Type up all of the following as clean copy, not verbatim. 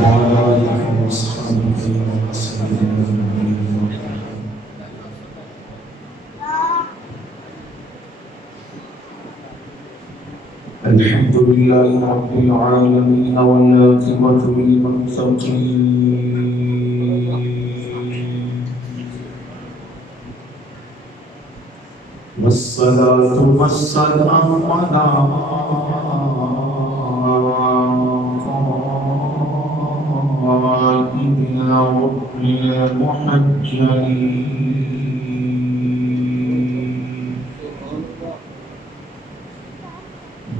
وعلى آله وصحبه وسلم. الحمد لله رب العالمين والعاقبة للمتقين والصلاة والسلام على قائدنا رب المحجلين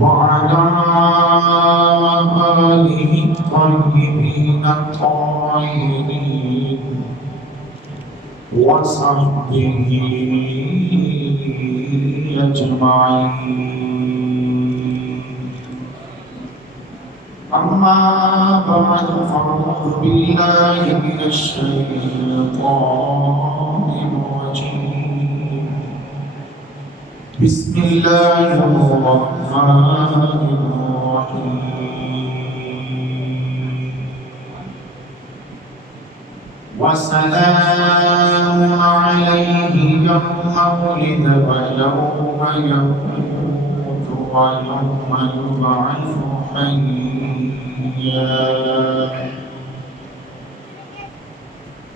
وعلى آله الطيبين الطاهرين وصحبه أجمعين. أما بعد فأعوذ بالله من الشيطان الرجيم. بسم الله الرحمن الرحيم. وسلام عليه يوم ولد ويوم يموت ويوم يبعث حيا.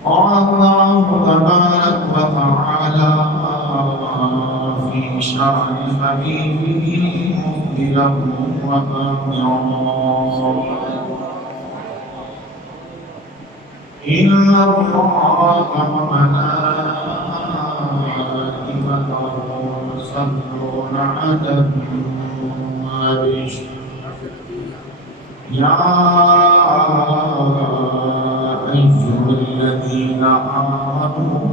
قال الله تبارك وتعالى في شأن حبيبه مبدلا وآمرا: إن الله وملائكته يصلون على النبي يا أيها الذين آمنوا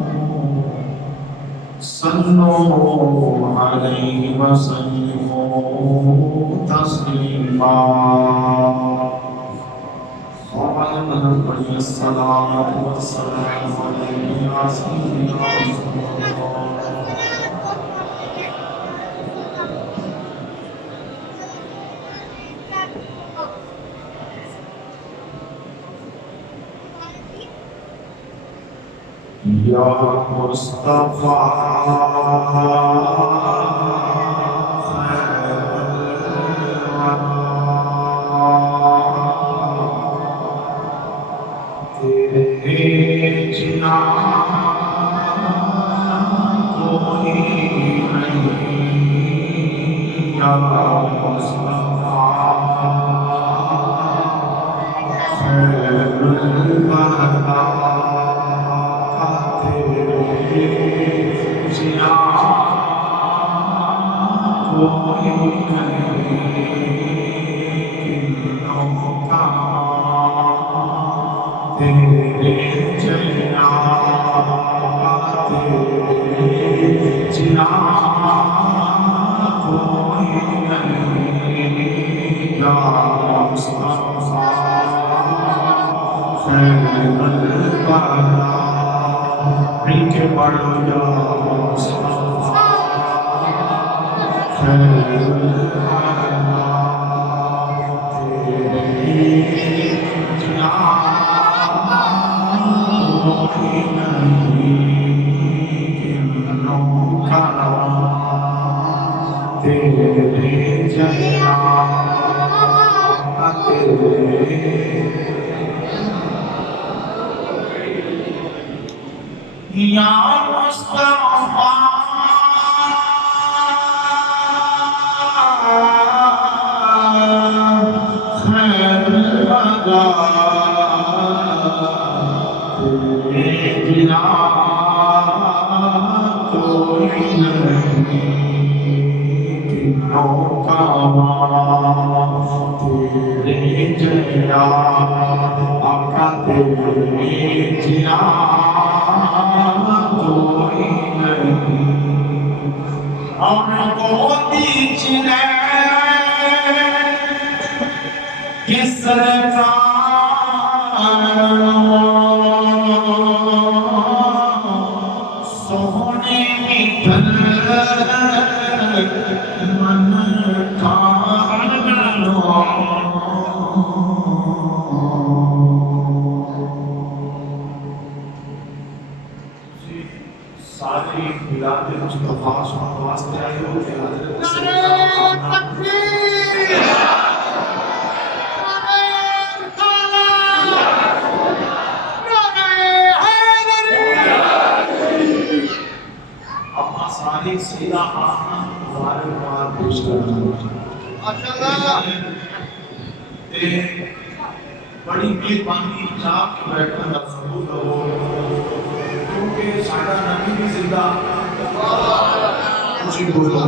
صلوا عليه وسلموا تسليما. وعلى الصلاة والسلام عليه يا سيدنا رسول الله. يا مصطفى تے بڑی مہربانی چاپ کے بیٹھنے کا ثبوت ہو کیونکہ سارا نبی بھی زندہ خوشی بولو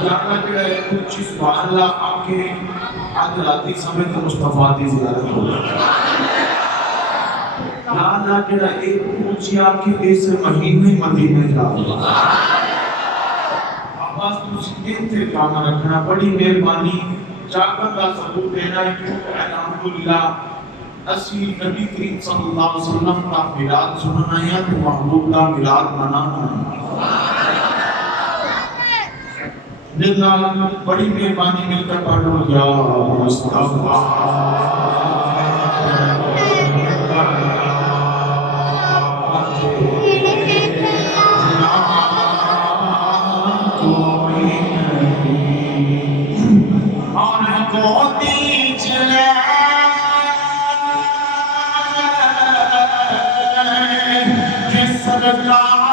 یا اللہ جڑا ہے کچھ سبحان اللہ آپ کے آج راتی سمجھ مصطفیٰ دی زیارت ہو یا اللہ جڑا ایک پوچھی آپ کے اس مہینے مدینے جا آباز مسلم سے کام رکھنا بڑی مہربانی چاکر کا ثبوت دینا ہے کیونکہ الحمدللہ اسی نبی کریم صلی اللہ علیہ وسلم کا میلاد سننا ہے تو محبوب کا میلاد منانا ہے للہ بڑی مہربانی مل کر پڑھو یا مصطفیٰ اللہ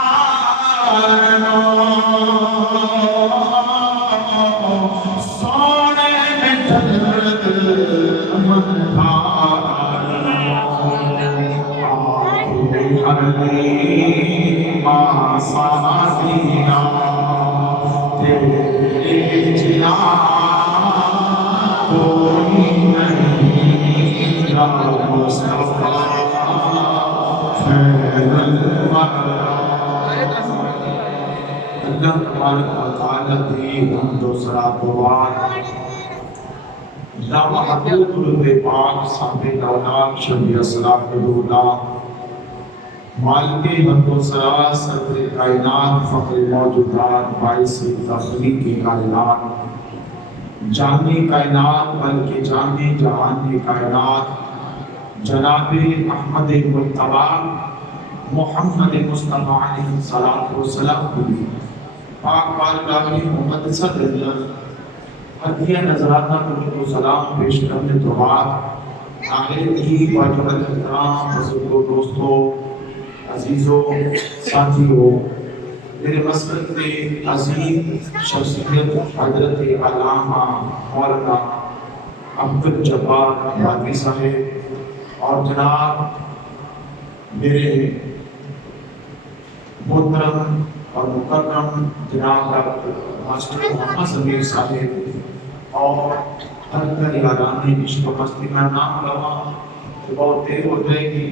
تبارک و تعالیٰ دی حمد و ثنا و بعد لا محبوب رب پاک صاحب اولاد شبیہ صلاح اللہ مالک حمد و ثنا صدر کائنات فخر موجودات باعث تخلیق کائنات جانی کائنات بلکہ جانی جہان کائنات جناب احمد مجتبی محمد مصطفیٰ علیہ السلام پاک بارگاہ محمد صلی اللہ ہدیہ نظرانہ کو سلام پیش کرنے تو بعد آخر کی واجبت احترام بزرگوں دوستوں عزیزوں ساتھیوں میرے مسجد کے عظیم شخصیت حضرت علامہ مولانا عبد جبار بادی صاحب اور جناب میرے محترم اور مکرم جناب ڈاکٹر ماسٹر محمد سمیر صاحب اور ہر کر یاران عشق و مستی میں نام لوا کہ بہت دیر ہو جائے گی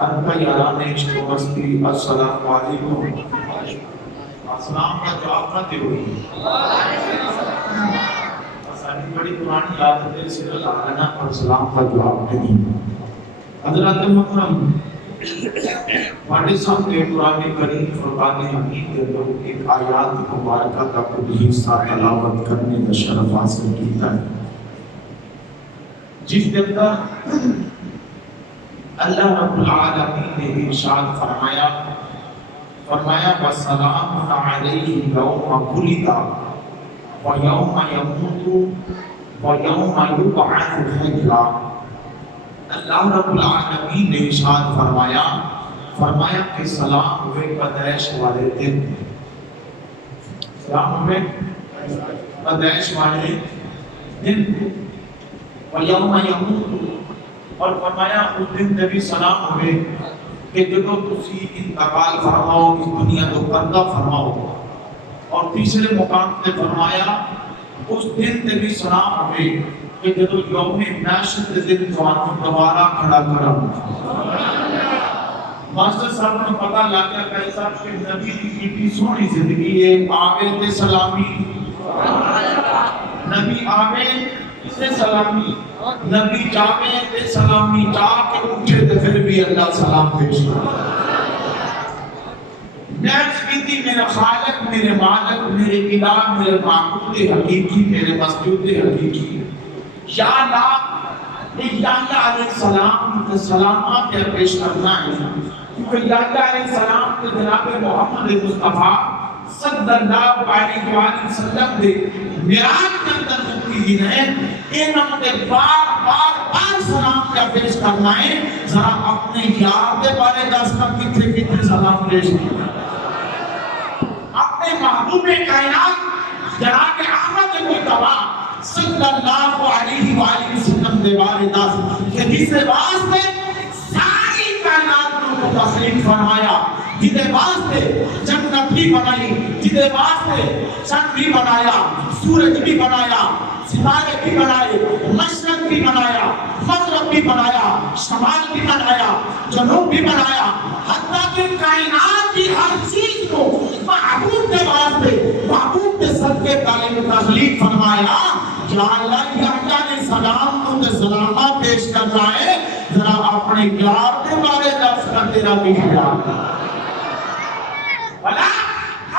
ہر کر یاران عشق و مستی السلام علیکم السلام کا جواب نہ دے ہوئی ساری بڑی پرانی یاد ہے صلی اللہ علیہ پر سلام کا جواب نہیں حضرات محترم پاڑی صاحب کے قرآن کریم فرقان حمید کے اندر ایک آیات مبارکہ کا کچھ حصہ تلاوت کرنے کا شرف حاصل کیتا ہے جس کے اندر اللہ رب العالمین نے ارشاد فرمایا وَسَلَامٌ عَلَيْهِ يَوْمَ وُلِدَ وَيَوْمَ يَمُوتُ وَيَوْمَ يُبْعَثُ حَيًّا اللہ رب العالمین نے ارشاد فرمایا کہ سلام ہوئے پیدائش والے دن سلام ہوئے پیدائش والے دن وَيَوْمَ يَمُوتُ اور فرمایا اس دن بھی سلام ہوئے کہ جدو تسی انتقال فرماؤ اس دنیا تو پردہ فرماؤ اور تیسرے مقام نے فرمایا اس دن بھی سلام ہوئے کہ جدو یوم ناشد دن جوانوں دوبارہ کھڑا کرم ماسٹر صاحب نے پتہ لگا کہ صاحب کے نبی کی سونی زندگی ہے آوے تے سلامی نبی آوے تے سلامی نبی جاوے تے سلامی جا کے اٹھے تے پھر بھی اللہ سلام پیش کرتا نیکس بیتی میرے خالق میرے مالک میرے الہ میرے معبود حقیقی میرے مسجود حقیقی یا اللہ یحییٰ علیہ السلام کے سلامات کے پیش کرنا ہے کیونکہ یحییٰ علیہ السلام کے جناب محمد مصطفیٰ صلی اللہ علیہ وسلم دے معراج کے اندر مقتدین ہیں ان ہمیں بار سلام کا پیش کرنا ہے ذرا اپنے یار دے بارے دس کر کتنے سلام پیش کرنا اپنے محبوب کائنات جناب احمد مصطفیٰ صلی اللہ علیہ وسلم دے بارے دس کہ جس واسطے ساری کائنات کو تخلیق فرمایا، جس واسطے جنت بھی بنائی، جس واسطے چند بھی بنایا، سورج بھی بنایا، ستارے بھی بنائے، مشرق بھی بنایا، مغرب بھی بنایا، شمال بھی بنایا، جنوب بھی بنایا، حتیٰ کہ کائنات کی ہر چیز کو محبوب کے واسطے، محبوب کے صدقے تعلیم تخلیق فرمایا۔ یا اللہ یحییٰ علیہ السلام کو تے سلامہ پیش کر رہے، ذرا اپنے یار کے بارے دس کر تیرا بھی خیال بلا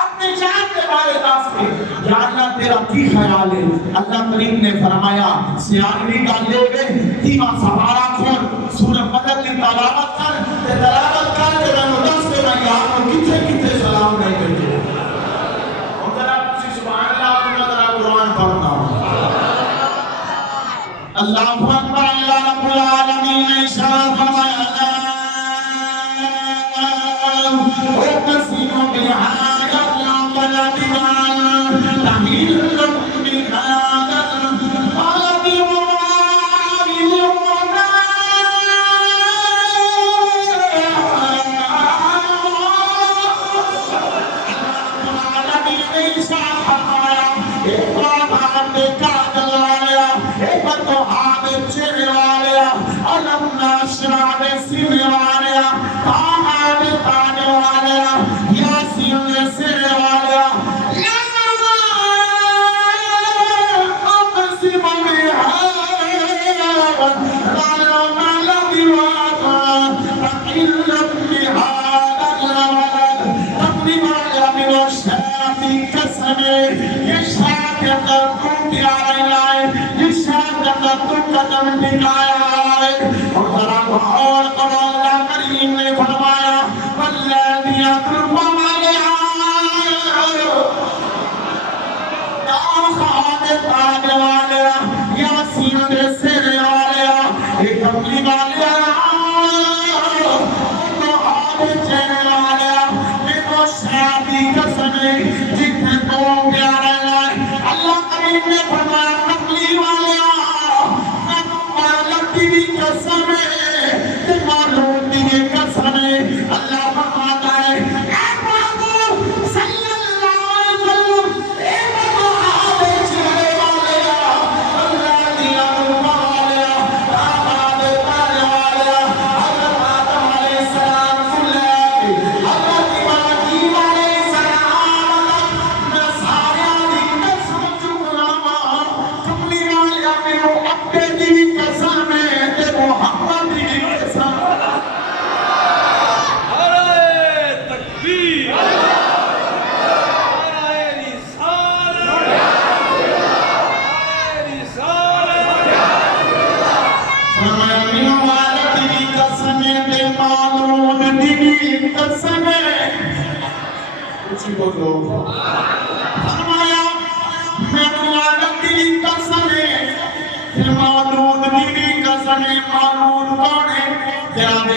اپنے جان کے بارے دس کے یا اللہ تیرا کی خیال ہے۔ اللہ کریم نے فرمایا سیاہی کا لے گئے تیمہ سوارا کھول سورہ بدر کی تلاوت کر تلاوت کر کے میں دس کے میں یار کو کتنے کتنے سلام نہیں کرتے اور ذرا کسی سبحان اللہ اپنا ذرا قرآن پڑھنا اللہ اکبر اللہ رب العالمین ارشاد فرمایا وَقَسِمُ بِهَذَا الْبَلَدِ وَعَلَى تَحِلٌّ بِهَذَا الْبَلَدِ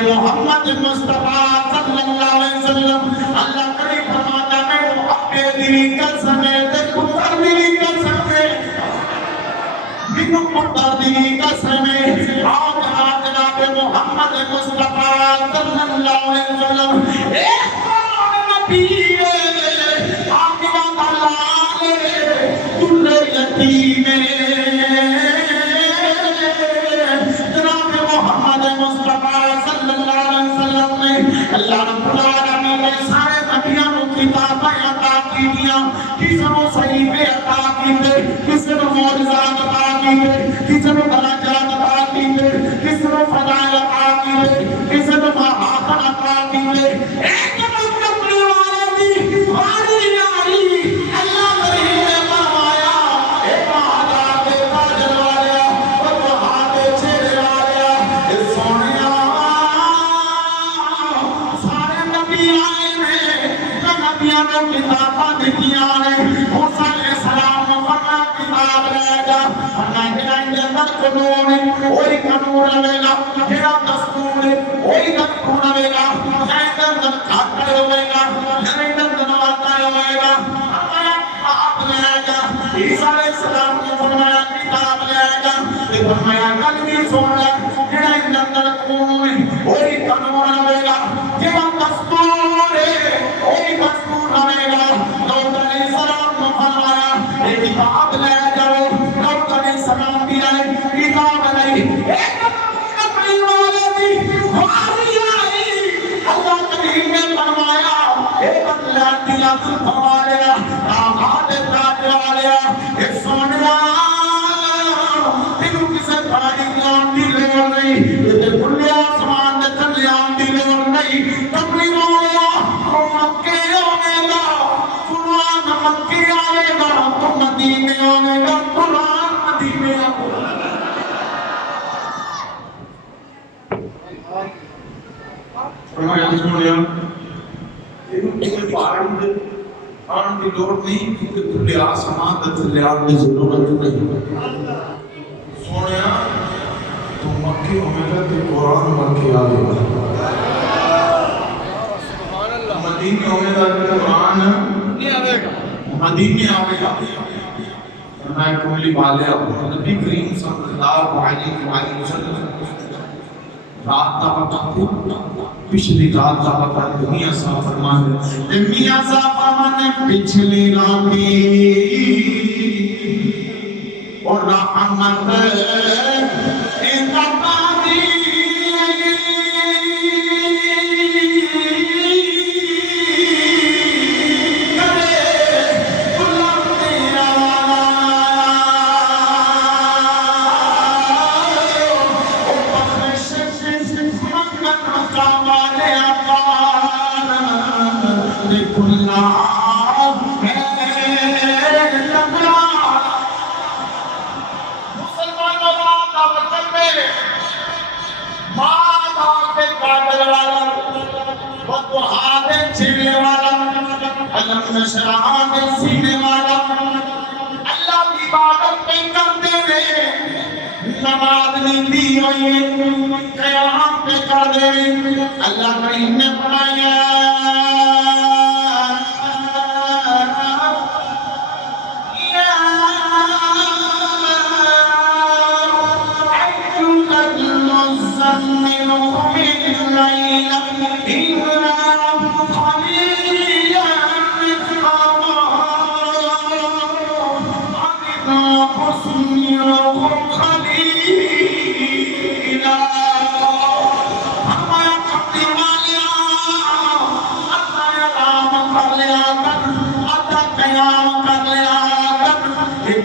محمد مصطفیٰ صلی اللہ علیہ وسلم اللہ کریم فرماتا ہے وہ اپنے دلی قسم ہے دیکھو کر دلی قسم ہے بینو پتر دلی قسم ہے آج جناب محمد مصطفیٰ صلی اللہ علیہ وسلم ایک قرآن نبی ہے آقا تعالی دل یتیم جناب محمد مصطفیٰ اللہ رب العالمین نے سارے نبیوں کو کتابیں عطا کی دیا، کسی کو صحیفے عطا کیتے، کسی کو معجزات عطا کیتے، کسی کو درجات عطا کیتے، کسی کو فضائل عطا کیتے، کسی کو محافظ عطا کیتے۔ ایک مقبول والے دی واری آئی اللہ کریم نے فرمایا اے مہادا کے تاج والیا اور وہاں کے چہرے والیا اے سونیا کتاباں دکھیاں نے موسیٰ علیہ السلام نے فرمایا کتاب لے جا فرمایا کہ اندر قانون وہی قانون رہے گا میرا دستور وہی دستور رہے گا اندر کھاتا ہوئے گا اندر دنواتا ہوئے گا فرمایا کتاب لے جا عیسیٰ علیہ السلام نے فرمایا کتاب لے جا تے فرمایا گل بھی سن لے جڑا اندر خون ہے وہی قانون رہے گا جہاں دستور ہے وہی دستور رہے گا داؤد علیہ السلام نے فرمایا ایک کتاب لے جاؤ داؤد علیہ السلام بھی لائے کتاب لائے ایک اپنی والدی اللہ کریم نے فرمایا ایک اللہ دیا فرمایا آباد تاج والیا ایک سونیا تینوں کسے پانی جان دی لوڑ نہیں تے کھلے آسمان دے تھلے آن دی لوڑ نہیں تکلیف ہویا تو مکے آوے گا قرآن مکے آوے گا تو مدینے آوے گا قرآن مدینے آوے گا فرمایا سونیا تینوں کسے پانی دے آن دی لوڑ نہیں کیونکہ کھلے آسمان دے تھلے آن دی ضرورت نہیں سونیا تو مکے ہوئے گا کہ قرآن مکے آئے گا مدینے ہوئے گا کہ قرآن مدینے آئے گا فرمایا کملی والے نبی کریم صلی اللہ علیہ وسلم رات کا وقت پچھلی رات کا وقت میاں صاحب فرمانے میاں صاحب فرمانے پچھلی رات اور رحمت نشران سینے والا اللہ کی عبادت پہ کرتے رہے نماز نہیں دی ہوئی قیام پہ کر دے اللہ کریم نے فرمایا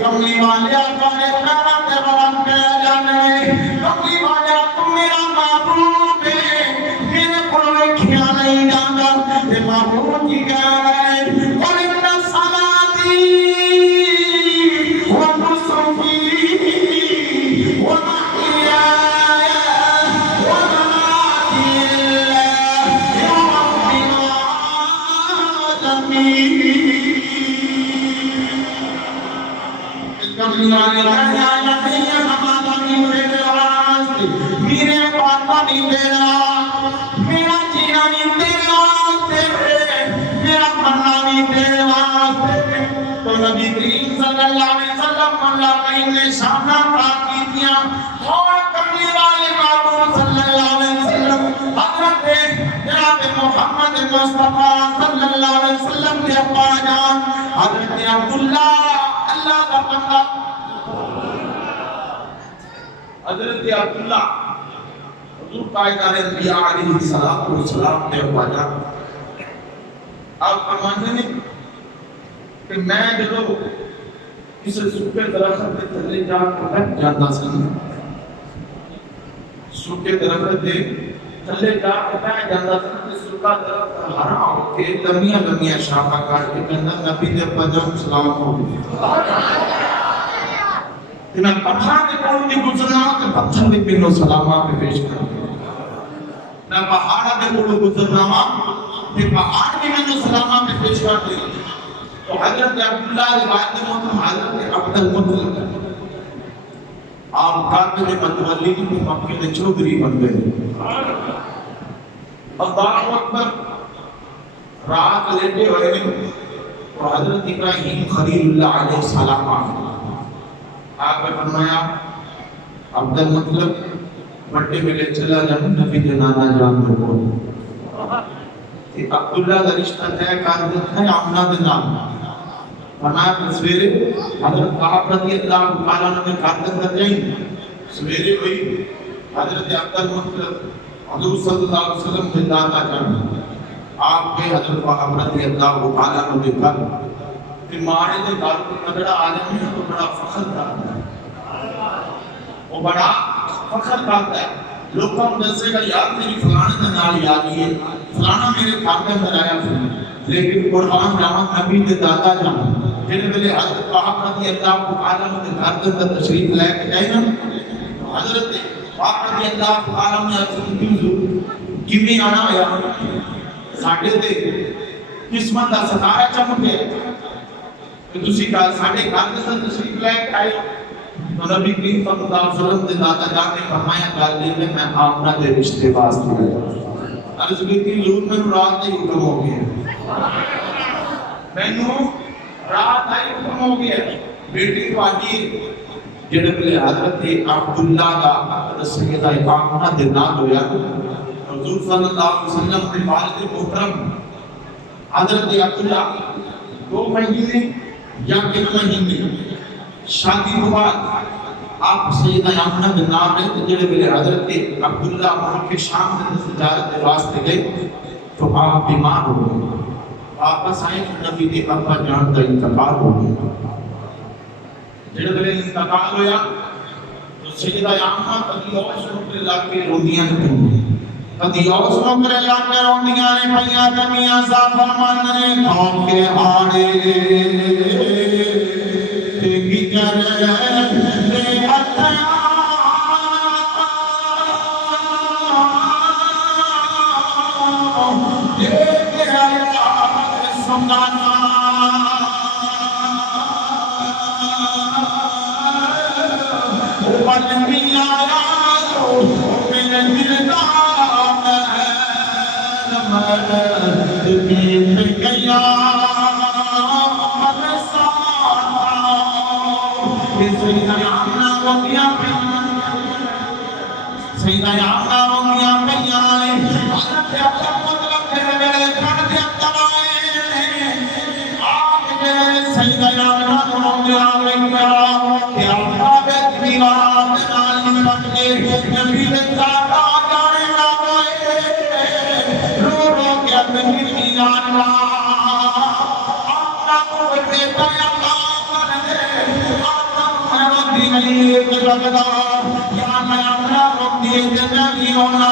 کملی والیا پانے پیرا تے برم پہ جانے کملی والیا تم میرا محبوب ہے میرے کوئی خیال نہیں جانا تے محبوب کی کہہ رہے اور ان صلاتی و نسکی و محیای و مماتی للہ رب العالمین میرے پاپا نہیں دینا میرا جینا نہیں دینا میرا مرنا نہیں دینا تو نبی کریم صلی اللہ علیہ وسلم اللہ کریم نے شانہ پاک کی دیا اور کملی والے محبوب صلی اللہ علیہ وسلم حضرت جناب محمد مصطفیٰ صلی اللہ علیہ وسلم کے ابا جان حضرت عبداللہ اللہ کا بندہ حضرت عبداللہ حضور قائدان انبیاء علیہ السلام نے واجہ آپ فرمانے نے کہ میں جب اس سوکھے درخت کے تھلے جا کر بیٹھ جاتا سن سوکھے درخت کے تھلے جا کر بیٹھ جاتا سن سوکھا درخت ہرا ہو کے لمیاں لمیاں شاخہ کاٹ کے کہنا نبی دے پجام سلام ہو کہ میں پتھر کے کون دی گزرنا کہ پتھر دے پینو سلامہ پہ پیش کروں میں پہاڑا دے کون گزرنا کہ پہاڑ کی میں سلامہ پہ پیش کر دے تو حضرت عبداللہ روایت محترم حضرت عبد المطلب آپ کارتے میں متولی کی مکہ کے چودری بن گئے اللہ اکبر رات لیٹے ہوئے تو حضرت ابراہیم خلیل اللہ علیہ السلام آپ نے فرمایا عبد المطلب بڑے ویلے چلا جان نبی دے نانا جان دے کول تے عبداللہ دا رشتہ طے کر دتا ہے آمنہ دے نال فرمایا سویرے حضرت آپ رضی اللہ تعالیٰ عنہ نے کر دتا جائیں سویرے ہوئی حضرت عبد المطلب حضور صلی اللہ علیہ وسلم کے دادا جان آپ کے حضرت آپ رضی اللہ تعالیٰ عنہ نے کر کہ مارے دے گھر کو نگڑا عالم ہے تو بڑا فخر کرتا ہے وہ بڑا فخر کرتا ہے لوگ ہم دسے گا یار میری فلانے دے نال یادی ہے فلانا میرے گھر کے اندر آیا پھر لیکن قرآن جانا نبی دے دادا جانا جن ویلے حضرت آپ رضی اللہ تعالیٰ عنہ کے گھر کے اندر تشریف لے کے جائے نا حضرت آپ رضی اللہ تعالیٰ عنہ کیویں آنا آیا ساڈے تے قسمت دا ستارہ چمک گیا کہ تسی کہا ساڈے گھر کے اندر تشریف لے کے آئے تو نبی کریم صلی اللہ علیہ وسلم دے دادا جان نے فرمایا گل یہ کہ میں آمنہ دے رشتے واسطے آیا عرض کی حضور میں رات ہی حکم ہو گیا مینوں رات ہی حکم ہو گیا بیٹی تواڈی جڑے ویلے حضرت عبداللہ دا سیدہ آمنہ دے نال ہویا حضور صلی اللہ علیہ وسلم کے والد محترم حضرت عبداللہ 2 مہینے یا 3 مہینے شادی کے بعد آپ سیدہ آمنہ دے نام رہے تھے جڑے ویلے حضرت عبداللہ ملک شام سے تجارت کے واسطے گئے تو آپ بیمار ہو گئے واپس آئے تو نبی دے ابا جان کا انتقال ہو گیا جڑے ویلے انتقال ہویا تو سیدہ آمنہ کبھی اور سنو کے لا کے روندیاں نے کبھی اور سنو کے لا کے روندیاں نے پھیاں کمیاں سا فرمان نے قوم کے آڑے سیدہ آمنہ روندیاں پئیاں حضرت عبد المطلب دے ویلے کھڑ دے اندر آئے آپ دے سیدہ آمنہ روندیاں پئیاں کہ آقا دے دیوار دے نال لپٹ کے نبی دے دادا جانے نہ ہوئے رو رو کے اپنی میاں آقا کو بیٹا اللہ کر دے آقا کو دی نہیں لگدا یا میں اپنا روندی جنگی ہونا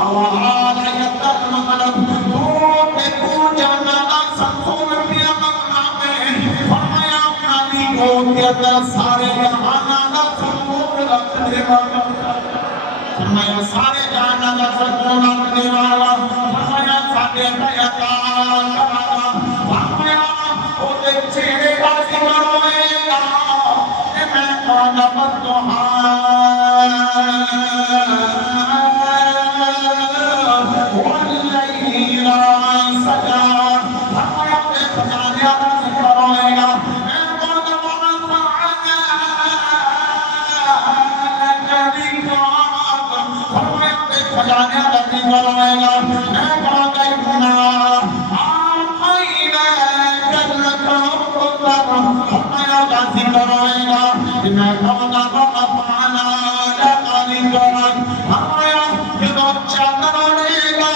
آواز یتر مطلب تو تے کو جانا دا سکون پیا مقنا میں فرمایا اپنا دی کو تیتر سارے جہانا دا سکون رکھ دے والا فرمایا سارے جہانا دا سکون رکھ دے والا فرمایا ساڑے بیعتا کرانا فرمایا او دے چہرے بازی مروئے گا کہ میں کانا بدوہاں والليل سجا فرمایا کہ سجانے کا ذکر ہوئے گا میں قد ورفعنا لك ذکرک فرمایا کہ سجانے کا ذکر ہوئے گا میں قد انا اعطیناک الکوثر فرمایا کہ ذکر ہوئے گا میں قد ورفعنا لك ذکرک فرمایا جدو چادر اڑے گا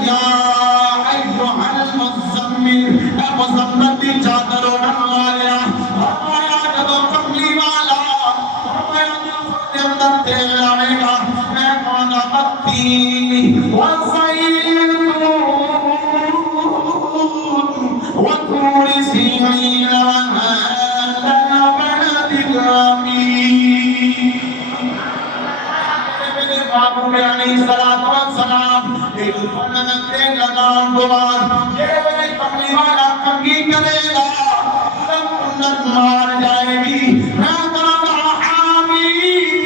یا ایھا المزمل اے مزمل دی چادر اڑا لیا فرمایا جدو کملی والا فرمایا جدو دے اندر تیل آئے گا میں کہاں بتی وزیتون وطور سینین وهذا البلد الامین بابو میں علیہ السلام ایک پننتے لگان دوار یہ وہی کملی والا کنگی کرے گا سب اندر مار جائے گی میں کرنا حامین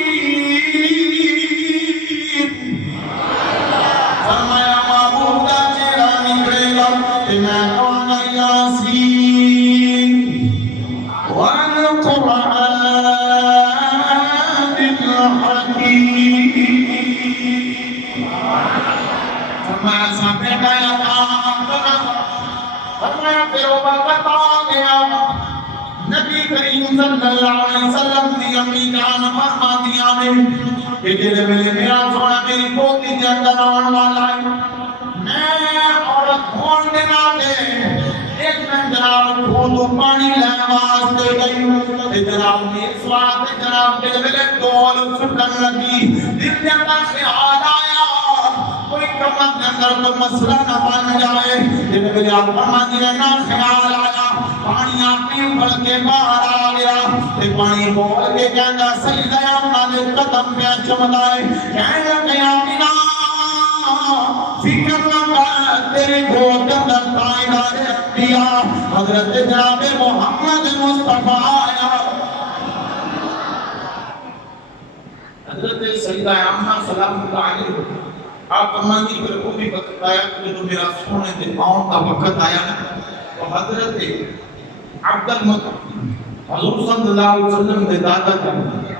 فرمایا محبوب کا چہرہ نکلے گا کہ میں کرنا یاسین والقرآن فرمایا سامنے گیا فرمایا پھر وہ وقت آ گیا نبی کریم صلی اللہ علیہ وسلم دی امی جان فرماندیاں نے کہ جڑے ویلے میرا سونا میری پوتی دے اندر آن والا ہے میں عورت ہون دے ناتے ایک میں جناب کھودو پانی لینے واسطے گئی جناب نے اس واسطے جناب جڑے ویلے ڈول سٹن لگی دل دے اندر خیال آیا کوئی کمت کے اندر کوئی مسئلہ نہ بن جائے جب میرے آپ فرماندی نہ خیال آیا پانی اپنے بل کے باہر آ گیا تے پانی بول کے کہندا سجدہ اپنا دے قدم پہ چمدائے کہنے لگے آمینہ فکر نہ کر تیرے گود اندر تائیدار انبیاء حضرت جناب محمد مصطفیٰ آیا حضرت سیدہ آمنہ سلام اللہ علیہ آپ فرمانی پر وہ بھی وقت آیا کہ جو میرا سونے دے آن کا وقت آیا تو حضرت عبدالمطلب حضور صلی اللہ علیہ وسلم دے دادا جانا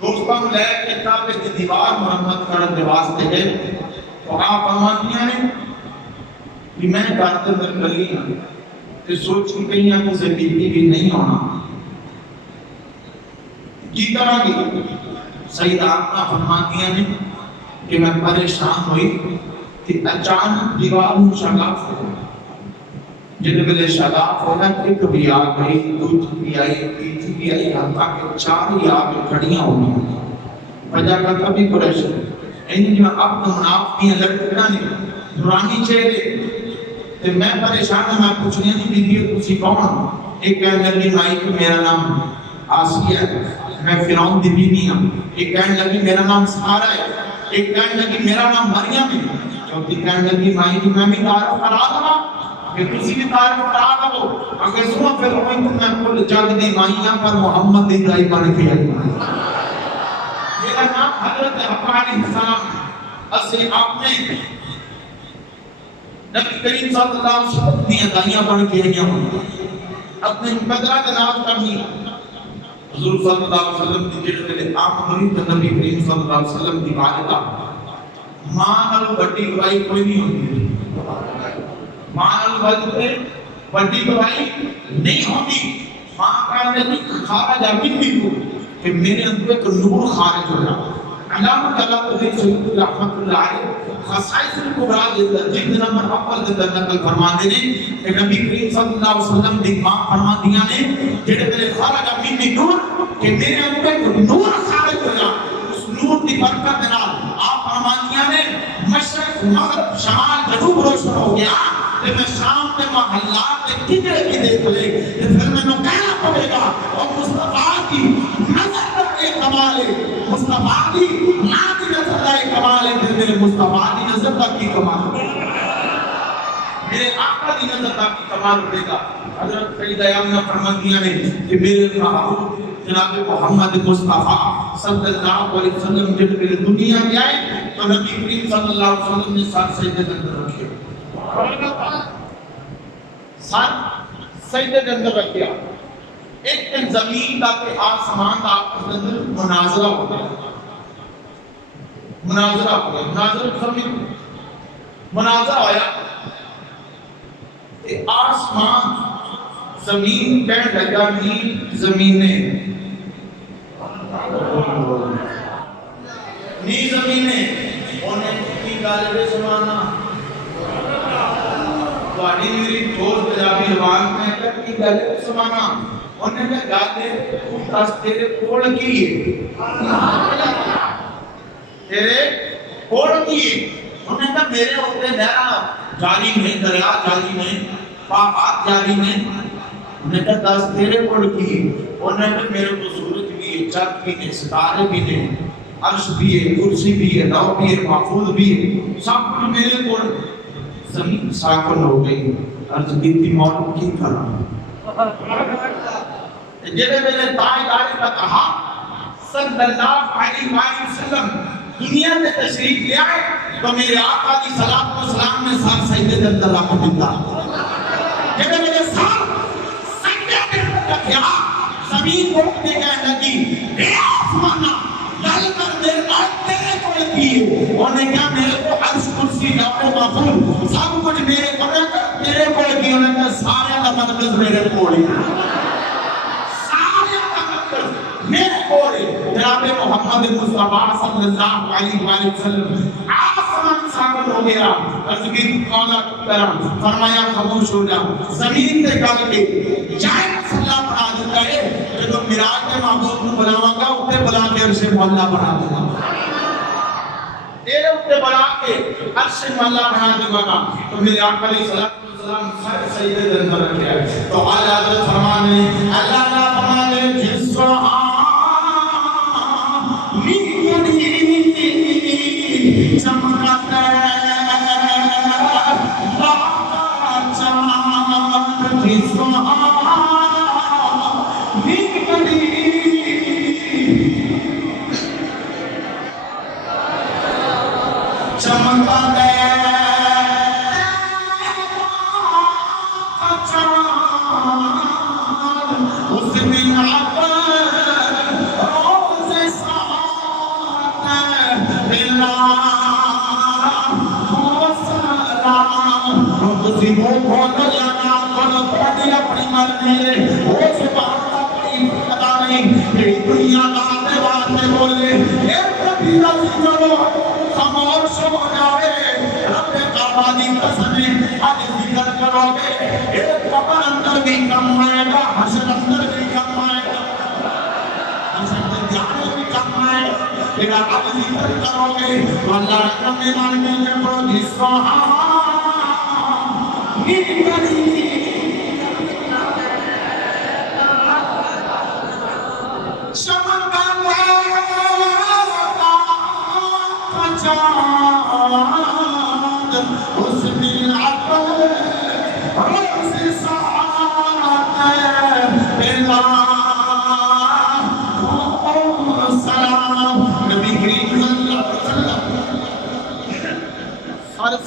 دوستان لے کے کعبے کی دیوار محمد کرنے واسطے گئے تو آپ فرمانی ہیں کہ میں گھر اندر گلی ہوں کہ سوچ کی کہیں آپ سے بیٹی بھی نہیں ہونا جی طرح کی سیدہ آمنہ فرمانی ہیں کہ میں پریشان ہوئی کہ اچانک دیوار میں شگاف ہو جن بلے شگاف ہونا ایک بھی آ گئی دوت بھی آئی تیسری بھی آئی حتیٰ کہ چار ہی آگے کھڑیاں ہوئی وجہ کا کبھی قریش انہیں جو اب تو منافقی ہیں لڑکنا نہیں نورانی چہرے تو میں پریشان ہوں میں پوچھنے نہیں بیدی کسی کون ایک کہنے لگی مائی کہ میرا نام آسیہ ہے میں فرعون دی بیوی ہوں ایک کہنے لگی میرا نام سارا ہے ایک کہنے لگی میرا نام مریم ہے چوتھی کہنے لگی مائی کہ میں بھی تعارف کرا دوں کہ کسی بھی تعارف کرا دو اگر سنو پھر ہوئی تو میں کل جگ دی مائیاں پر محمد دی دائی بن کے آئی میرا نام حضرت حق علیہ السلام اسے آپ نے نبی کریم صلی اللہ علیہ وسلم دی دائیاں بن کے آئی اپنے مقدرہ جناب کرنی حضور صلی اللہ علیہ وسلم کی جڑے دلے عام ہوئی تو نبی کریم صلی اللہ علیہ وسلم کی والدہ ماں نال بڑی گواہی کوئی نہیں ہوتی ماں نال بڑی گواہی نہیں ہوتی ماں کہنے لگی خارج امین بھی کو کہ میرے اندر ایک نور خارج ہو رہا علامت اللہ تعالی سید رحمت اللہ علیہ خصائص الکبرى جلد نمبر اول دے نقل فرماندے نے کہ نبی کریم صلی اللہ علیہ وسلم دی ماں فرماندیاں نے جڑے میرے خارج امین بھی نور کہ میرے اندر ایک نور خارج ہو رہا اس نور دی برکت دے نال آپ فرماندیاں نے مشرق مغرب شمال جنوب روشن ہو گیا کہ میں شام کے محلات کے کتنے بھی دیکھ لے پھر میں نے کہنا پڑے گا اور مصطفیٰ کی نظر کا کمال ہے مصطفیٰ کی نظر کا کمال ہے پھر میرے مصطفیٰ کی نظر کا کی کمال ہے میرے آقا کی نظر کا کی کمال ہوئے گا حضرت سیدہ آمنہ فرماندیاں نے کہ میرے محبوب جناب محمد مصطفیٰ صلی اللہ علیہ وسلم جب میرے دنیا میں آئے تو نبی کریم صلی اللہ علیہ وسلم نے ساتھ سجدے کے اندر رکھے ساتھ سجدے کے اندر رکھیا ایک دن زمین کا کہ آسمان کا اندر مناظرہ ہو گیا مناظرہ آیا کہ آسمان زمین کہنے لگا نیل زمینیں نی زمینیں انہیں کی غالب زمانہ وادی میری دوست پنجابی زبان میں کی غالب زمانہ انہیں کہا گاتے اس تیرے کوڑ کی تیرے کوڑ کی انہیں کہا میرے ہوتے نہرہ جاری نہیں دریا جاری نہیں پاپات جاری نہیں انہیں کہا دس تیرے کوڑ کی انہیں کہا میرے کو سورج بھی ہے چرک بھی ہے ستارے بھی ہیں عرش بھی ہے کرسی بھی ہے لو بھی ہے محفوظ بھی ہے سب کچھ میرے کوڑ زمین ساکن ہو گئی عرض بیتی موت کی کرا جنہیں میں نے تائیداری کا کہا صلی اللہ علیہ وسلم دنیا میں تشریف لے آئے تو میرے آقا کی صلاۃ و سلام نے سار سجدے کے اندر رکھ دیتا جنہیں میں نے سار سجدے کے اندر رکھا زمین کو کہنے لگی اے آسمانہ یا کیے، انہوں نے کہا میرے کو عرش کرسی لوح محفوظ سب کچھ میرے کو کی، انہوں نے کہا سارے کا مرکز میرے کو میرے کورے جناب محمد مصطفیٰ صلی اللہ علیہ وسلم آسمان ساکن ہو گیا، عرض کی مولا کرم فرمایا خاموش ہو جا، زمین تے کر کے جائے مسلح بنا دیتا ہے، جب معراج کے معبود کو بلاواں گا اسے بلا کے عرش مولا بنا دوں گا، اسے بلا کے عرش مولا بنا دوں گا۔ تو میرے آقا علیہ السلام سر سجدے دے اندر رکھے ہیں، تو اعلیٰ حضرت فرمانے اللہ فرمانے جس چمکتا ہے چاند کی سہانی گلی، چمکتا ہے چاند اس دن وہ بہت جانا بہت بڑی اپنی مرضی ہے، وہ سبحان اپنی پتہ نہیں کہ دنیا کا آنے والے بولے ایک نبی رضی کرو خاموش ہو جاوے، رب کعبہ دی قسمیں آج ذکر کرو گے، ایک قبر اندر بھی کم آئے گا، حشر اندر بھی کم آئے گا، حشر اندر بھی کم آئے گا، لیکن آج ذکر کرو گے اللہ رکھنے مانگے گے پر جس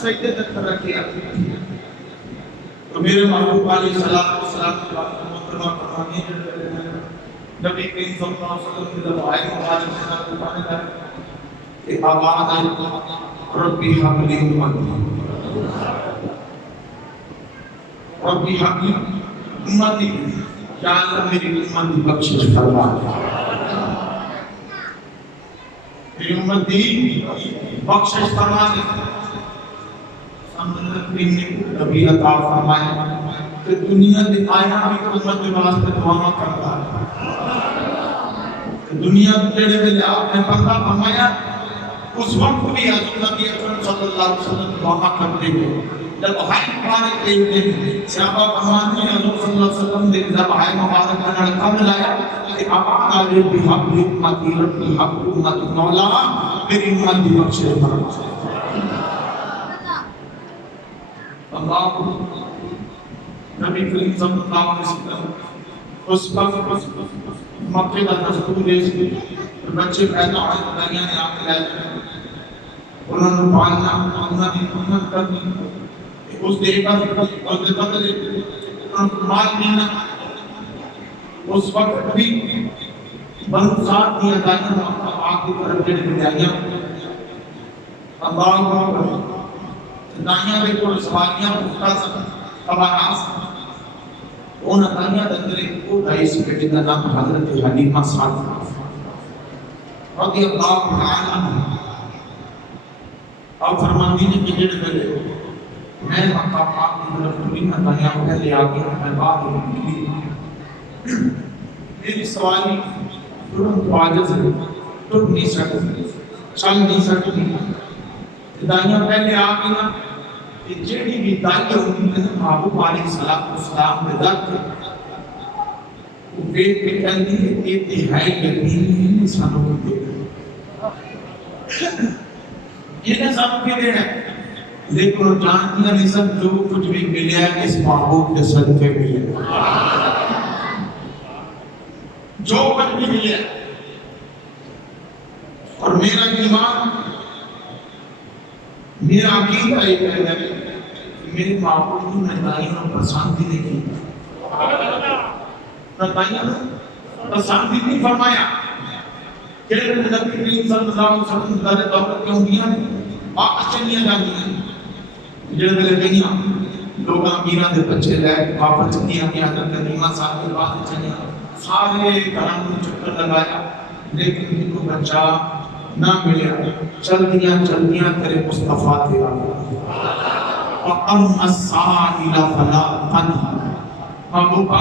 سجدے تک رکھے تو میرے محبوب علیہ السلام کی بات محترمہ فرمانے نبی کریم صلی اللہ علیہ وسلم کی دعائیں مبارک سے ساتھ فرمانے لگے کہ آباد ربی حبلی امتی، ربی حبلی امتی، یا اللہ میری امتی بخشش فرما، میری امتی بخشش فرما دے۔ نبی عطا فرمائے کہ دنیا دی آیا بھی امت کے واسطے دعا کرتا ہے، دنیا جڑے ویلے آپ نے پردہ فرمایا اس وقت بھی حضرت نبی اکرم صلی اللہ علیہ وسلم دعا کرتے ہیں، جب ہائے مبارک دیکھتے ہیں صحابہ فرماتے ہیں حضور صلی اللہ علیہ وسلم نے جب ہائے مبارک کا قبل لایا کہ آباد آلے بحق امتی ربی حق امتی مولا میری امتی بخشش فرما۔ اللہ نبی کریم صلی اللہ علیہ وسلم اس وقت مکہ کا دستور دے سکے بچے پیدا ہوئے دنیا نے آکے لائے انہوں نے پالنا انہوں نے محنت کرنی اس دے پر اور دے بدلے انہوں نے مال دینا اس وقت بھی بنو ساتھ دیا دائیاں آگے پر جڑے دائیاں اللہ دائیاں دے کو سوالیاں پختہ سکتا تباراس ان دائیاں دندرے کو دائیس بیٹے کا نام حضرت حلیمہ سعدیہ رضی اللہ تعالیٰ آپ فرمان دینے کی جڑ ملے میں مکہ پاک کی طرف تمہیں دائیاں پہلے آگے میں بعد ملی میری سوالی ترنت واجز ہے تر نہیں سکتی چل نہیں سکتی دائیاں پہلے آگے نا جیڑی بھی دائیاں ہوئی میں محبوب علیہ السلام میں درد وہ بیت پہ کہندی ہے اتحائی یقینی سانوں کو دے یہ نے سانوں کے دے ہے لیکن وہ جانتی ہیں سب جو کچھ بھی ملے ہے اس محبوب کے صدقے ملے جو کچھ بھی ملے اور میرا ایمان میرا عقیدہ ایک ہے میرے محبوب نے دائیوں پسند بھی نہیں کی دائیوں پسند بھی نہیں فرمایا جڑے نبی کریم صلی اللہ علیہ وسلم دے دولت کیوں گیا واپس چلیاں جاندیاں جڑے ویلے گئیاں لوگاں میراں دے بچے لے واپس چلیاں گیا حضرت حلیمہ صاحب کے بعد چلیاں سارے گھراں نوں چکر لگایا لیکن ان کو بچہ نہ ملیا چلدیاں تیرے مصطفیٰ تے آ وَأَمَّ السَّائِلَ فَلَا تَنْهَرْ محبوبہ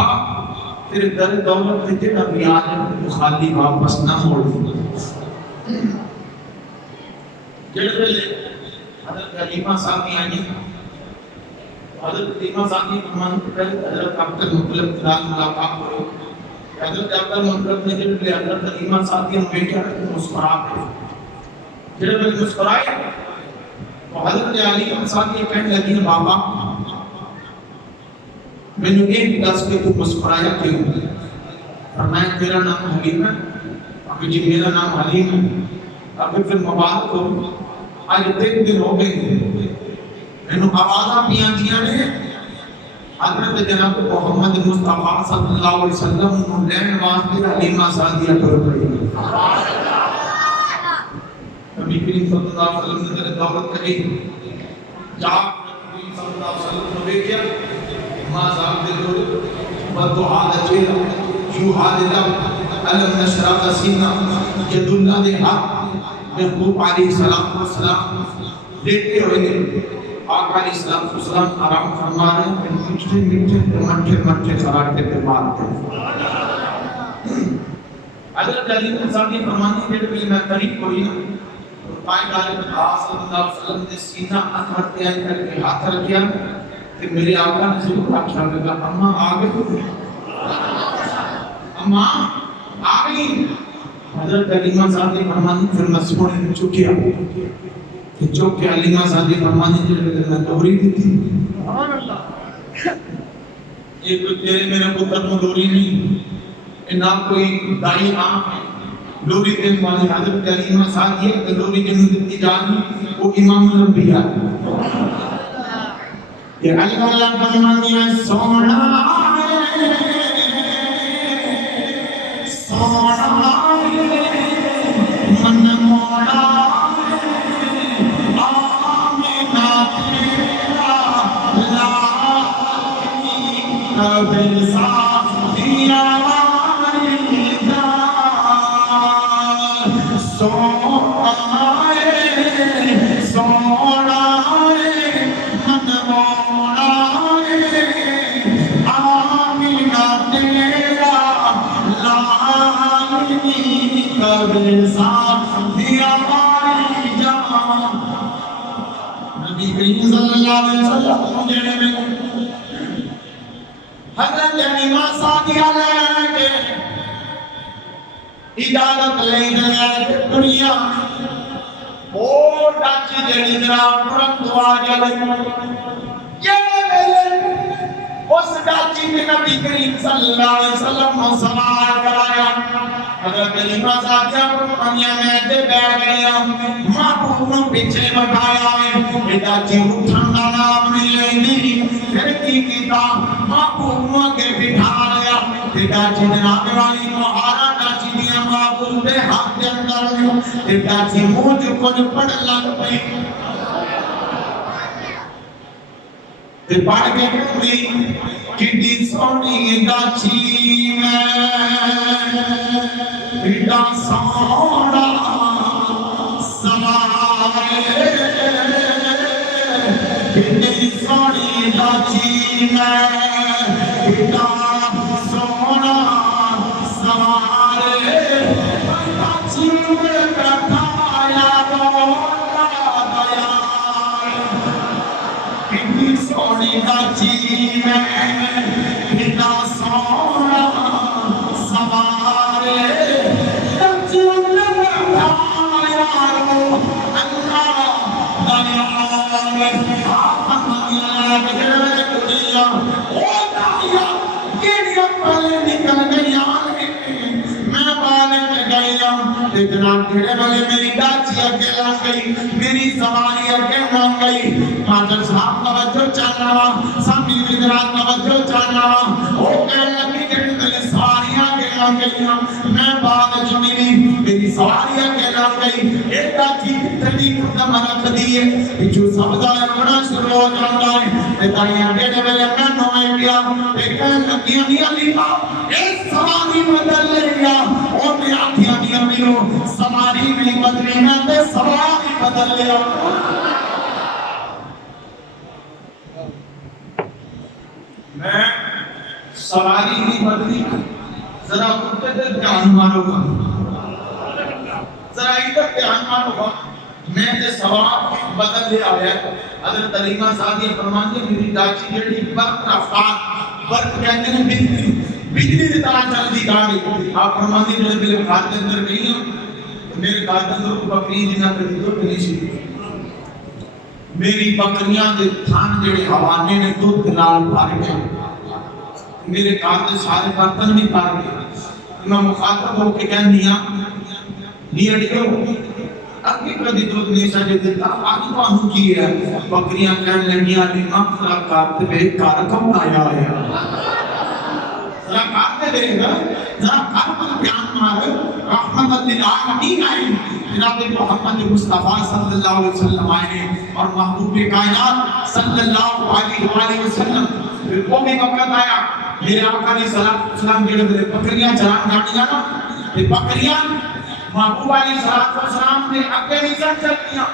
تیرے در دولت تے جڑا بھی آ جائے تو خالی واپس نہ موڑی جڑے ویلے حضرت حلیمہ صاحب آئی حضرت حلیمہ صاحب کی فرمان حضرت عبد المطلب کی ملاقات ہوئی حضرت عبد المطلب نے جب حضرت حلیمہ صاحب نے دیکھا تو مسکرا گئے جڑے ویلے مسکرائے تو حضرت حلیمہ صاحب یہ کہنے لگی بابا میں نے ایک دس کے تو مسکرایا کیوں فرمایا تیرا نام حلیم ہے ابھی جی میرا نام حلیم ہے ابھی پھر مبارک ہو آج 3 دن ہو گئے میں نے آوازاں پیاں دیا نے حضرت جناب محمد مصطفیٰ صلی اللہ علیہ وسلم نے لین واسطے حلیمہ سعدیہ پر پڑھی نبی کریم صلی اللہ علیہ وسلم نے دعوت کری جا نبی صلی اللہ علیہ وسلم نے دیکھا ما صاحب دے دور بدعا دا چہرہ یوں حال لب علم نشرہ دا سینہ ید اللہ دے حق محبوب علیہ السلام دیکھتے ہوئے آقا علیہ السلام آرام فرما رہے ہیں مٹھے مٹھے مٹھے خراٹے پہ مارتے ہیں حضرت حلیمہ صاحب کی فرمانی کے لیے میں قریب ہوئی نا پائے گالے میں صلی اللہ علیہ وسلم نے سینہ انور تیار کر کے ہاتھ رکھیا کہ میرے آقا نے ضرور آخیا لگا اماں آگے تو اماں آگئی حضرت حلیمہ صاحب کی فرمانی پھر مسمونے نے چکیا کہ چوک کے حلیمہ صاحب کی فرمانی جلے میں دوری دی تھی یہ کوئی تیرے میرے پتر میں دوری نہیں نہ کوئی دائی آم ہے لوری دن والی حضرت حلیمہ صاحب یہ کہ لوری جنہوں دیتی جانی وہ امام الانبیاء یہ اللہ فرمانی ہے سونا سونا من مولا آمینہ تیرا لائی کبھی ساتھ دیا نبی کریم صلی اللہ علیہ وسلم جڑے میں حضرت حلیمہ سعدیہ لے کے اجازت لے گئے دنیا اور ڈاچی جڑی جناب ترنت دعا جائے یہ اس ڈاچی میں نبی کریم صلی اللہ علیہ وسلم نے سوال کرایا حضرت حلیمہ سعدیہ فرمانیاں میں دے بیٹھ گئی محبوب نے پیچھے بٹھایا ہے ڈاچی اٹھن کا نام نہیں لیندی پھر کی کیتا محبوب نے کے بٹھا لیا ڈاچی جناب والی مہارا ڈاچی دیا محبوب دے ہاتھ کے اندر ڈاچی منہ جو کچھ پڑھ لگ پئی تے پڑھ کے کہندی کڈی سونی ڈاچی میں ایڈا سونا سوارے کڈی سونی ڈاچی میں ایڈا سونا سوارے ڈاچی میں بٹھایا رولا دیا کڈی سونی ڈاچی میں ایڈا سونا سوارے ڈاچی میں بٹھایا رولا دیا جناب جڑے والے میری ڈاچی اگے لگ گئی میری سواری اگے لگ گئی ماجر صاحب توجہ چاہنا سامی حضرات توجہ چاہنا او کہنے لگی جڑے میری سواریاں اگے لگ گئی میں بعد چ ملی میری سواریاں کہنا گئی ایک چی تھڑی قدم رکھ دیئے جو سبزہ ہونا شروع ہو جاتا ہے تائیاں کہنے والے میں نوائے گیا ایک لگیاں نہیں علیمہ ایک سواری بدل لے گیا اور میں آتیاں نہیں علیمہ سواری نہیں بدلی میں تے سواری بدل لیا میں سواری نہیں بدلی ذرا اٹھتے تھے دھیان مارو گا ذرا ادھر دھیان مارو گا میں تے سوار بدل لے آیا حضرت علیمہ صاحب یہ فرمانے میری داچی جڑی برق رفتار برق کہتے ہیں بجلی کی طرح چل دی گاڑی آپ فرمانے جو میرے گھر کے اندر نہیں ہوں میرے گھر کے اندر بکری جنہ کر دی تو نہیں سی میری بکریاں دے تھان جڑے حوانے نے دودھ نال بھر گئے میرے گھر کے سارے برتن بھی بھر گئے میں مخاطب ہو کے کہہ نیا ڈیو اگے کدی دودھ نہیں سجے دیتا آج تو انہوں کی ہے بکریاں کہنے لگیاں علیمہ خلا کارتے بے کارکم آیا ہے ذرا کارتے دے گا ذرا کارکم پیان مارے رحمت للعالمین آئے جناب محمد مصطفیٰ صلی اللہ علیہ وسلم آئے اور محبوب کائنات صلی اللہ علیہ وسلم پھر وہ بھی وقت آیا میرے آقا علیہ السلام جڑے میرے بکریاں چران گاڑیاں نا یہ بکریاں محبوب علیہ السلام نے اگے نہیں چل دیا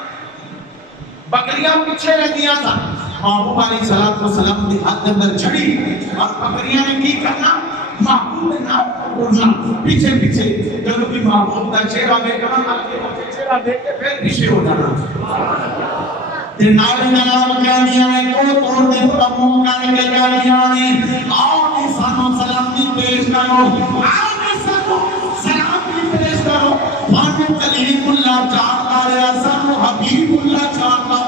بکریاں پیچھے رہ دیا تھا محبوب علیہ السلام نے ہاتھ اندر چھڑی اور بکریاں نے کی کرنا محبوب نے نام اڑنا پیچھے پیچھے جب بھی محبوب کا چہرہ دیکھنا چہرہ دیکھ کے پھر پیچھے ہو جانا نال نال گالیاں نے کو توڑ دے تمو کر کے گالیاں نے آؤ انسانوں سلامی پیش کرو آؤ انسانوں سلامی پیش کرو فانو کلیم اللہ چاہتا رہا سانو حبیب اللہ چاہتا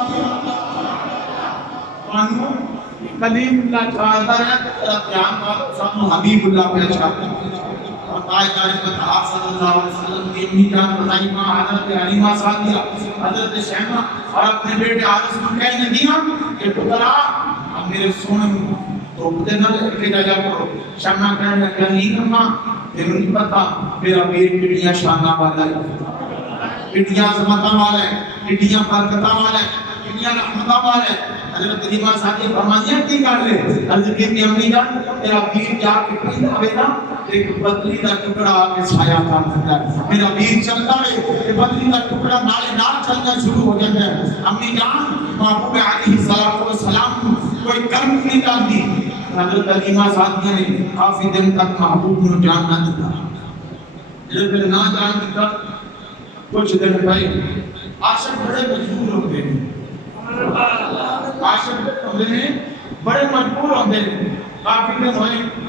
فانو کلیم اللہ چاہتا رہا تیرا پیان مارو سانو حبیب اللہ پہ چاہتا اور آئے جانے پر آپ صلی اللہ علیہ وسلم کی امی جان بتائی ماں حضرت علیمہ ساتھیا حضرت شہمہ اور اپنے بیٹے عارض کو کہنے دیا کہ پترا اب میرے سونے تو پتے نہ لے کے جا کرو شہمہ کہنے لگا نہیں کرنا تیرے نہیں پتا میرا میر پٹیاں شانہ والا ہے پٹیاں عظمتہ والا ہے پٹیاں برکتہ والا ہے پٹیاں رحمتہ والا ہے حضرت علیمہ صاحب فرمانیاں کی کر لے حضرت کی امی جان تیرا پیر جا کے پہنا ہوئے نا ایک بدلی کا ٹکڑا آگے چھایا کر دیتا ہے میرا پیر چلتا ہے کہ بدلی کا ٹکڑا نالے نال چلنا شروع ہو جاتا ہے امی جان محبوب علیہ السلام کوئی کرم نہیں ڈالتی حضرت علیمہ صاحب نے کافی دن تک محبوب نے جان نہ دیتا جب پھر نہ جان دیتا کچھ دن پہلے عاشق بڑے مجبور ہوتے ہیں عاشق بڑے مجبور ہوتے ہیں کافی دن ہوئے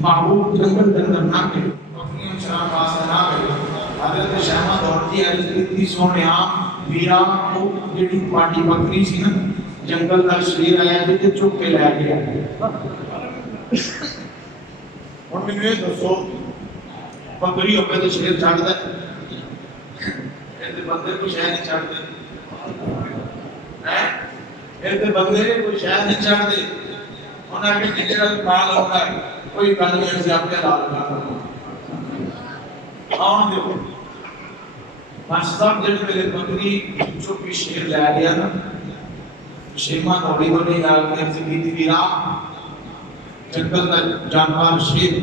محبوب جنگل جنگل نہ کے بکریاں چران واسطے نہ گئے حضرت شہمہ دورتی ہے اتنی سونے آم میرا کو جڑی پاٹی بکری سی نا جنگل کا شیر آیا جتے چک کے لے گیا اور میں نے دوستو بکری ہو پہ تو شیر چھاڑ دے ایسے بندے کو شہر نہیں چھاڑ دے ایسے بندے کو شہر نہیں چھاڑ دے انہاں کے جنگل مال ہوتا ہے کوئی گل نہیں سے اپنے لال کرنا آن دیو ماشتاب جڑ میرے بکری چوپی شیر لے گیا نا شیمہ دوڑی بڑی آگے سے کی تھی ویرا جنگل کا جانوار شیر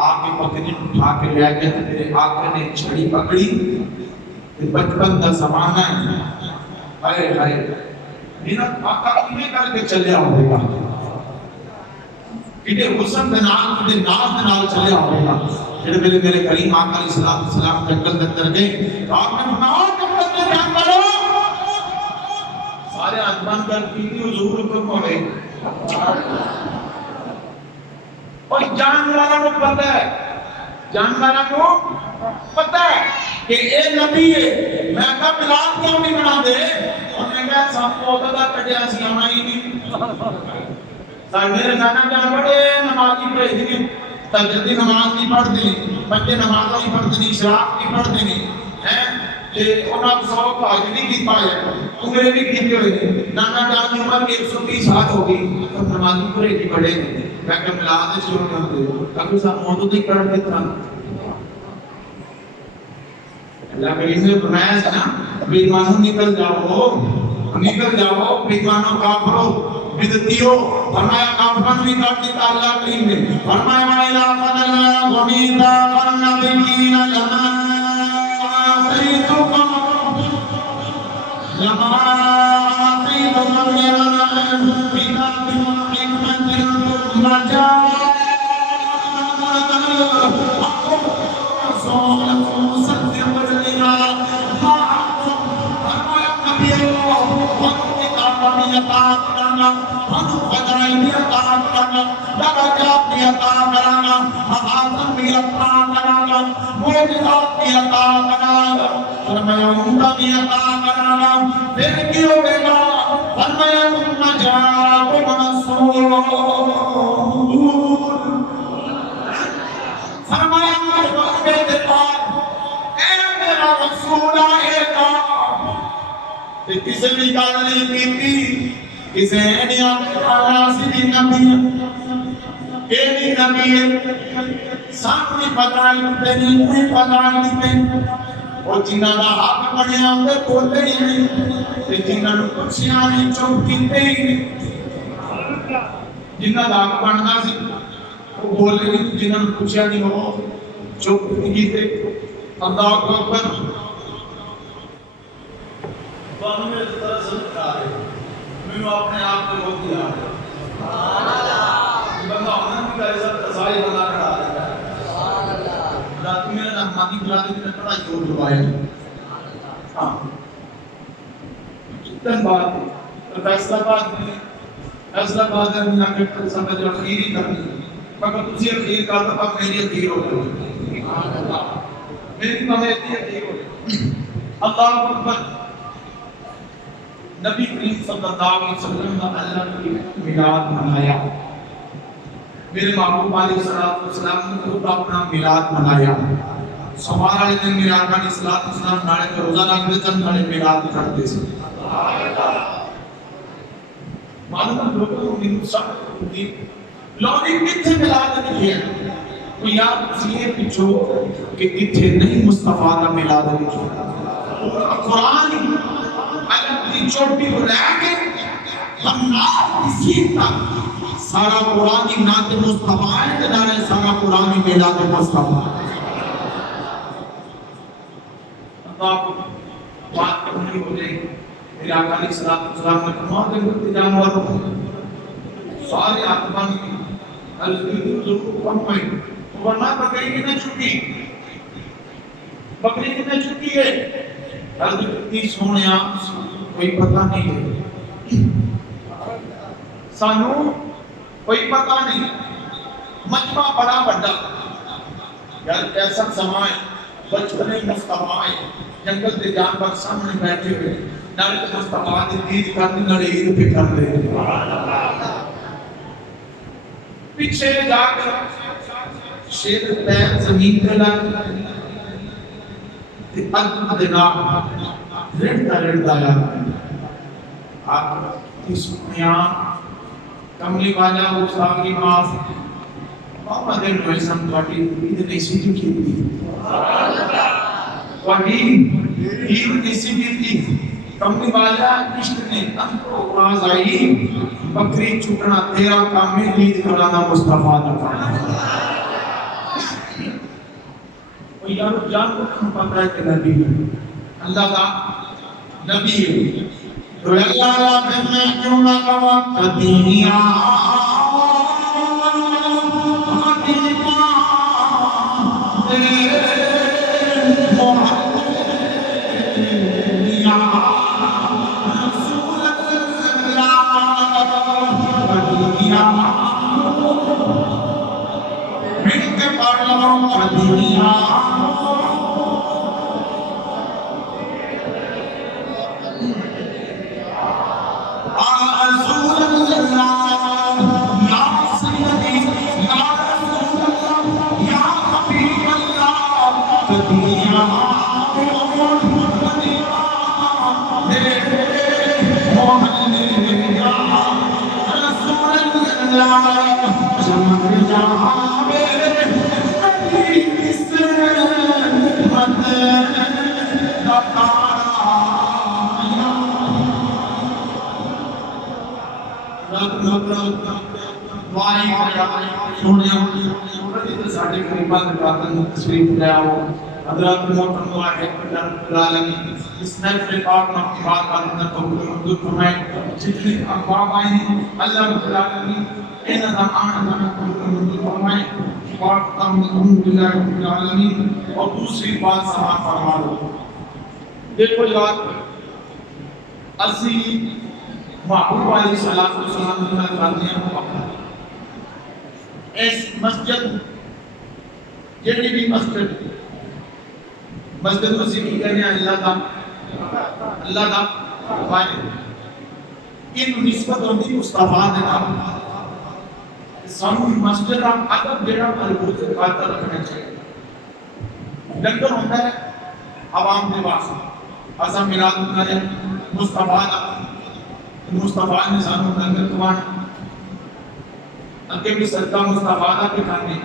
آگے بکری اٹھا کے لے گیا تھا میرے آقا نے چھڑی پکڑی بچپن کا زمانہ ہے ہائے ہائے میرا آقا کیویں کر کے چلیا ہوئے گا کتے حسن دے نال کتے ناز دے نال چلیا ہوئے گا جڑے میرے میرے کریم آقا علیہ السلام جنگل کے اندر گئے آپ نے فرمایا جنگل میں جان کرو سارے آسمان کر کی حضور حکم ہو گئے اور جانوراں کو پتہ ہے جانوراں کو پتہ ہے کہ اے نبی ہے میں کہا ملاد کیوں نہیں بنا دے انہوں نے کہا سب کو دا کٹیا سی ہم ہی نہیں میرے نانا جان بڑے نمازی پڑھے تھے تجدی نماز نہیں پڑھتے بچے نماز نہیں پڑھتے نہیں شراب نہیں پڑھتے نہیں ہیں انہاں کو سبق حاضر نہیں کی پائے عمریں بھی کیتے ہوئے نانا جان کی عمر 130 سال ہو گئی تو نمازی پڑھے کی پڑھے میں کہ ملاد شروع کر دے اگر سب موضوع نہیں کر دیتا اللہ کریم نے فرمایا ہے نا بےمانوں نکل جاؤ بےمانوں کافروں بدعتیوں فرمایا کافروں بھی کر دیتا اللہ کریم نے فرمایا وَإِذَا أَخَذَ اللَّهُ مِيثَاقَ النَّبِيِّينَ لَمَا آتَيْتُكُم مِّن كِتَابٍ وَحِكْمَةٍ ثُمَّ جَاءَكُم رَّسُولٌ مُّصَدِّقٌ لِّمَا مَعَكُمْ فرمایا نبیوں ہم کتاب بھی عطا کرانا ہم فضائل بھی عطا کرانا درجات بھی عطا کرانا محاسن بھی عطا کرانا معجزات بھی عطا کرانا فرمایا عمدہ بھی عطا کرانا پھر کیوں گا فرمایا ثم جاءكم رسول فرمایا مجھے دیتا اے میرا رسول آئے گا کسی بھی گل نہیں کیتی کسی نے آخر سی بھی نبی اے بھی نبی ہے سامنے پتہ نہیں کوئی پتہ نہیں اور جنہاں دا حق بنیا ہوندے بولتے ہی نہیں تے جنہاں نوں پوچھیا نہیں چپ کیتے ہی نہیں جنہاں دا حق بننا سی وہ بولے نہیں جنہاں نوں پوچھیا نہیں وہ چپ کیتے اللہ اکبر بانو میں اس طرح سمجھ آ رہے میں اپنے آپ کو بہت ہی آ رہے بندہ ہونا بھی کا ایسا تصائی بنا کر آ رہا ہے رات میں نحمانی بلادی میں بڑا جور دبایا ہاں جتن بات ہے فیصلہ بات میں فیصلہ بات ہے میں آگے پر سمجھ اخیری کرنی مگر تسی اخیر کا تو اب میری اخیر ہو گئی میری مہیتی اخیر ہو گئی اللہ اکبر نبی کریم صلی اللہ علیہ وسلم نے اللہ کی میلاد منایا میرے محبوب علیہ السلام نے خود اپنا میلاد منایا سوال والے دن میرے آقا علیہ السلام ناڑے میں روزہ رکھتے تھے ناڑے میلاد کرتے تھے معلوم لوگوں کو ہندو سب ہوتی لوگی کتھے میلاد نہیں ہے کوئی یاد یہ پچھو کہ کتھے نہیں مصطفیٰ کا میلاد نہیں ہے قرآن علم کی چوٹی کو رہ کے ہم نات کسی تک سارا قرآنی نات مصطفیٰ ہے جنہاں سارا قرآنی میلاد مصطفیٰ اللہ کو بات کرنی ہو جائے میرے آقا علیہ السلام نے فرمایا کہ وہ جانور سارے آتمان کی ضرور کم ہوئے ورنہ بکری کتنے چھٹی ہے حضرت کتنی سونیا کوئی پتہ نہیں ہے سانو کوئی پتہ نہیں مجمع بڑا بڑا یار ایسا سمائے بچپنے مصطفیٰ جنگل دے جانور سامنے بیٹھے ہوئے نارے تو مصطفیٰ دے دید کرنے نارے عید پہ کر دے پیچھے جا کر شیر پیر زمین پہ لگ تے ادنا رڑتا آیا آپ کی سنیا کملی والا اُساگی ماف بابا دن ویسا مطاٹی عید نہیں سی جو کی تھی وہی عید نہیں سی جو تھی کملی والا عشق نے انتو آواز آئی بکری چھٹنا تیرا کامی عید کرانا مصطفیٰ نکا یار جان کو پتہ ہے کہ نبی اللہ کا نبی ہے تو اللہ پھر میں کیوں نہ کہا قدیاں ساڈے قریباں دے باتاں تشریف لے آؤ حضرات محترم واحد العالمین اس محفل پاک میں بات کرنا تو منظور فرمائے جتنے اقوام آئے ہیں اللہ رب العالمین ان زمان منظور فرمائے پاک الحمد للہ رب العالمین اور دوسری بات سماعت فرما لو دیکھو یار اسی محبوب علیہ السلام اللہ تعالیٰ اس مسجد جتنی بھی مسجد مسجد کی کہنے اللہ دا ان نسبت ہوتی مصطفیٰ دے نام سانو مسجد کا ادب جڑا مربوط خاطر رکھنا چاہیے لنگر ہوتا ہے عوام کے واسطے ایسا میلاد کرے مصطفیٰ نے سانو لنگر کمانا اگے بھی صدقہ مصطفیٰ کا بھی کھانے